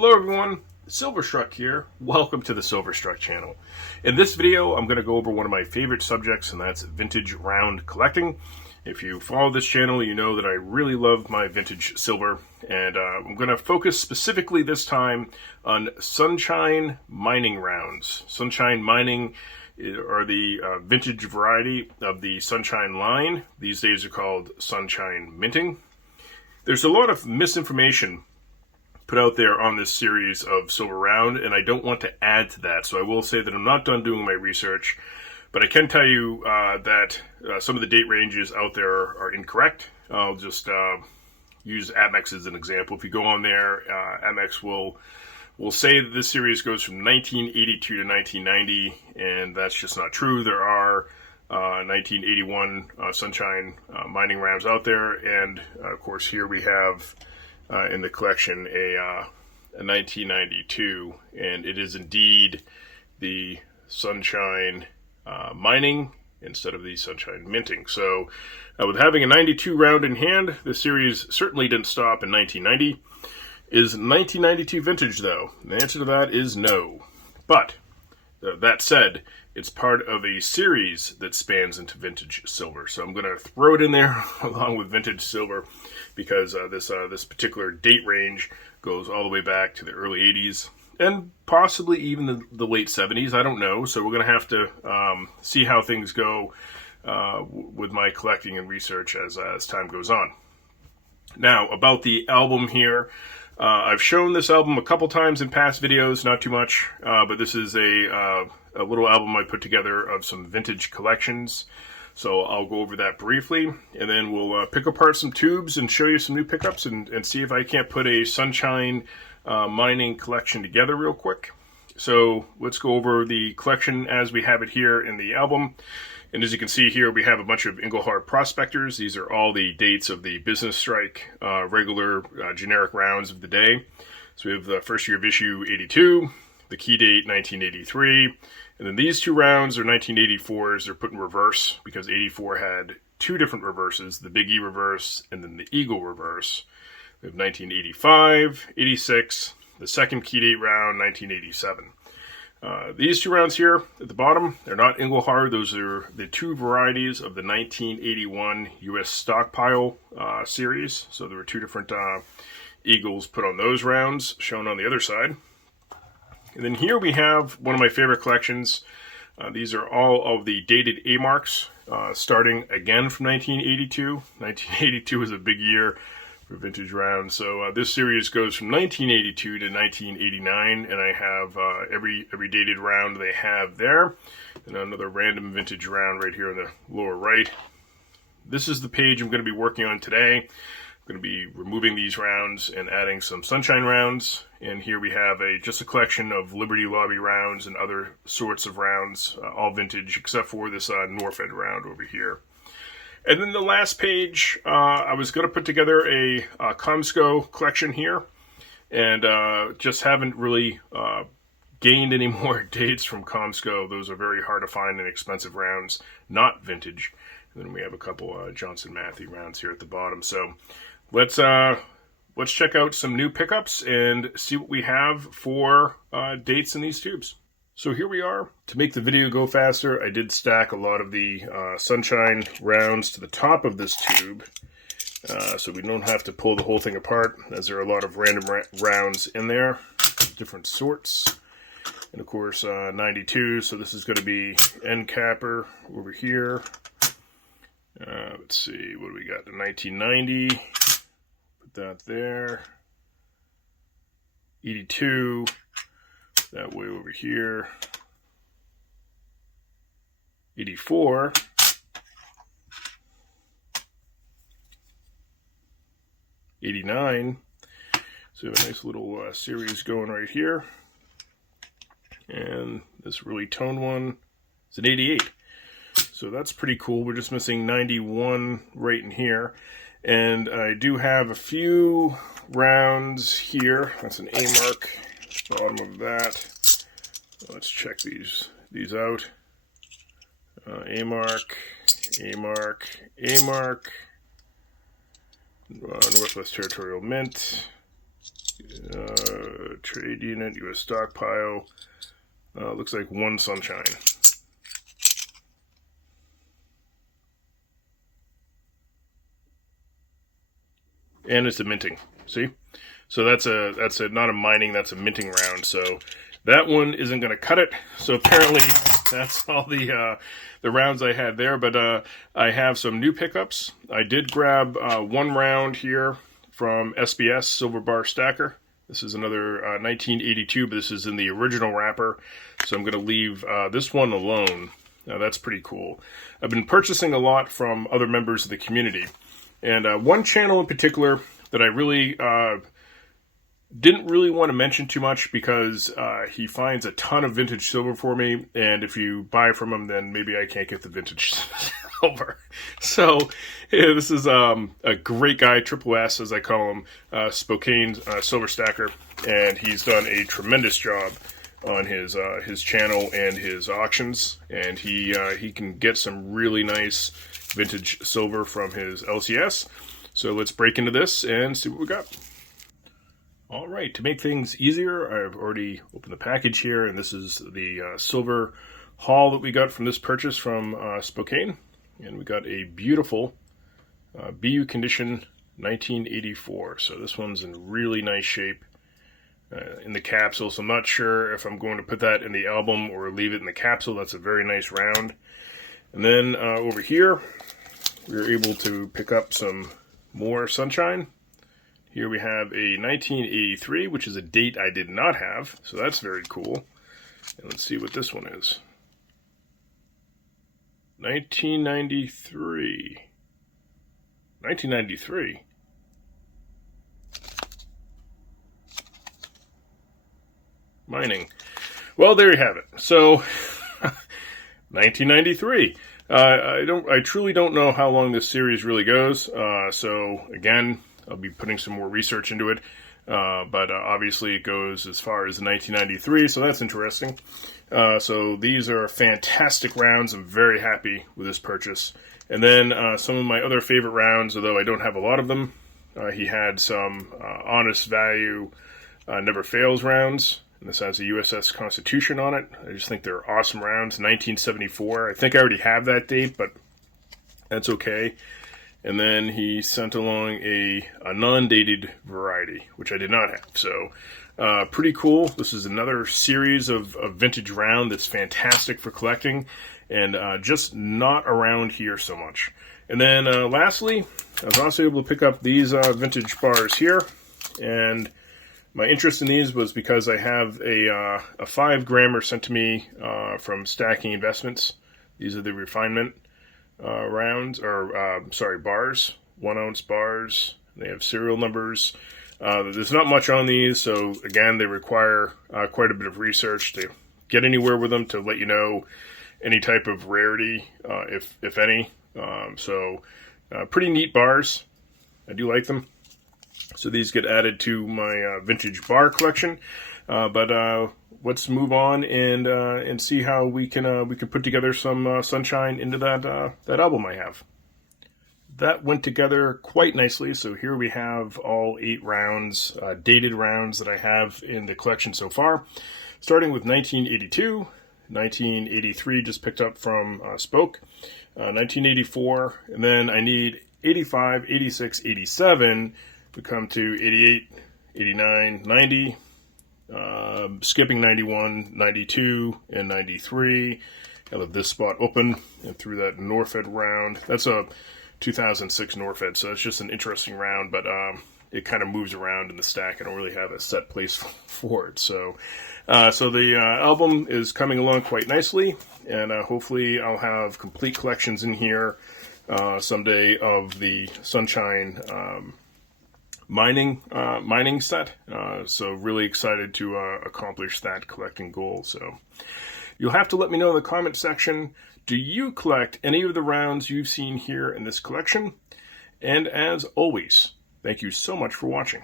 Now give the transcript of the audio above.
Hello everyone, Silverstruck here. Welcome to the Silverstruck channel. In this video, I'm going to go over one of my favorite subjects, and that's vintage round collecting. If you follow this channel, you know that I really love my vintage silver, and I'm going to focus specifically this time on Sunshine mining rounds. Sunshine mining are the vintage variety of the Sunshine line. These days are called Sunshine minting. There's a lot of misinformation put out there on this series of silver round, and I don't want to add to that, so I will say that I'm not done doing my research, but I can tell you that some of the date ranges out there are incorrect. I'll just use Amex as an example. If you go on there, Amex will say that this series goes from 1982 to 1990, and that's just not true. There are 1981 Sunshine mining rounds out there, and of course here we have in the collection a 1992, and it is indeed the Sunshine mining instead of the Sunshine minting. So with having a 92 round in hand, the series certainly didn't stop in 1990. Is 1992 vintage though? The answer to that is no. But that said, it's part of a series that spans into vintage silver. So I'm going to throw it in there along with vintage silver because this particular date range goes all the way back to the early 80s and possibly even the late 70s. I don't know. So we're going to have to see how things go with my collecting and research as time goes on. Now, about the album here. I've shown this album a couple times in past videos, not too much, but this is a little album I put together of some vintage collections. So I'll go over that briefly, and then we'll pick apart some tubes and show you some new pickups and see if I can't put a Sunshine mining collection together real quick. So let's go over the collection as we have it here in the album. And as you can see here, we have a bunch of Engelhard Prospectors. These are all the dates of the business strike, regular generic rounds of the day. So we have the first year of issue 82, the key date 1983, and then these two rounds are 1984s. They're put in reverse because 84 had two different reverses, the Big E reverse and then the Eagle reverse. We have 1985, 86, the second key date round, 1987. These two rounds here at the bottom, they're not Engelhard. Those are the two varieties of the 1981 U.S. Stockpile series. So there were two different Eagles put on those rounds, shown on the other side. And then here we have one of my favorite collections. These are all of the dated A-marks, starting again from 1982. 1982 was a big year for vintage rounds. So this series goes from 1982 to 1989, and I have every dated round they have there, and another random vintage round right here in the lower right. This is the page I'm going to be working on today. I'm going to be removing these rounds and adding some Sunshine rounds, and here we have just a collection of Liberty Lobby rounds and other sorts of rounds, all vintage except for this Norfed round over here. And then the last page, I was going to put together a Comsco collection here, and just haven't really gained any more dates from Comsco. Those are very hard to find and expensive rounds, not vintage. And then we have a couple Johnson Matthey rounds here at the bottom. So let's check out some new pickups and see what we have for dates in these tubes. So here we are. To make the video go faster, I did stack a lot of the Sunshine rounds to the top of this tube, so we don't have to pull the whole thing apart, as there are a lot of random rounds in there, different sorts. And of course, 92, so this is going to be end capper over here. Let's see, what do we got? The 1990, put that there. 82. That way over here. 84. 89. So we have a nice little series going right here. And this really toned one is an 88. So that's pretty cool. We're just missing 91 right in here. And I do have a few rounds here. That's an A-mark. Bottom of that. Let's check these out. A-mark, A-mark, A-mark. Northwest Territorial Mint. Trade unit, U.S. stockpile. Looks like 1 Sunshine. And it's a minting. See? So that's not a mining, that's a minting round. So that one isn't going to cut it. So apparently that's all the rounds I had there. But I have some new pickups. I did grab 1 round here from SBS Silver Bar Stacker. This is another 1982, but this is in the original wrapper. So I'm going to leave this one alone. Now that's pretty cool. I've been purchasing a lot from other members of the community. And one channel in particular that I really didn't really want to mention too much because he finds a ton of vintage silver for me, and if you buy from him, then maybe I can't get the vintage silver. So yeah, this is a great guy, Triple S as I call him, Spokane Silver Stacker, and he's done a tremendous job on his channel and his auctions, and he can get some really nice vintage silver from his LCS. So let's break into this and see what we got. All right, to make things easier, I've already opened the package here, and this is the silver haul that we got from this purchase from Spokane. And we got a beautiful BU condition 1984. So this one's in really nice shape in the capsule. So I'm not sure if I'm going to put that in the album or leave it in the capsule. That's a very nice round. And then over here, we were able to pick up some more Sunshine. Here we have a 1983, which is a date I did not have, so that's very cool. And let's see what this one is. 1993. 1993. Mining. Well, there you have it. So, 1993. I truly don't know how long this series really goes. So again, I'll be putting some more research into it, but obviously it goes as far as 1993, so that's interesting. So these are fantastic rounds. I'm very happy with this purchase. And then some of my other favorite rounds, although I don't have a lot of them, he had some Honest Value Never Fails rounds, and this has a USS Constitution on it. I just think they're awesome rounds. 1974. I think I already have that date, but that's okay. And then he sent along a non-dated variety, which I did not have. So, pretty cool. This is another series of vintage round that's fantastic for collecting, and just not around here so much. And then lastly, I was also able to pick up these vintage bars here. And my interest in these was because I have a 5-grammer sent to me from Stacking Investments. These are the refinement rounds, or bars, 1 ounce bars. They have serial numbers. There's not much on these, so again, they require quite a bit of research to get anywhere with them to let you know any type of rarity, if any. Pretty neat bars. I do like them. So these get added to my vintage bar collection. But let's move on and see how we can put together some Sunshine into that album I have. That went together quite nicely. So here we have all 8 rounds, dated rounds that I have in the collection so far. Starting with 1982, 1983 just picked up from Spoke, 1984, and then I need 85, 86, 87 to come to 88, 89, 90. Skipping 91, 92, and 93. I left this spot open and threw that Norfed round. That's a 2006 Norfed, so it's just an interesting round, but it kind of moves around in the stack. I don't really have a set place for it. So the album is coming along quite nicely, and hopefully I'll have complete collections in here someday of the Sunshine mining set. So really excited to accomplish that collecting goal. So you'll have to let me know in the comment section, do you collect any of the rounds you've seen here in this collection? And as always, thank you so much for watching.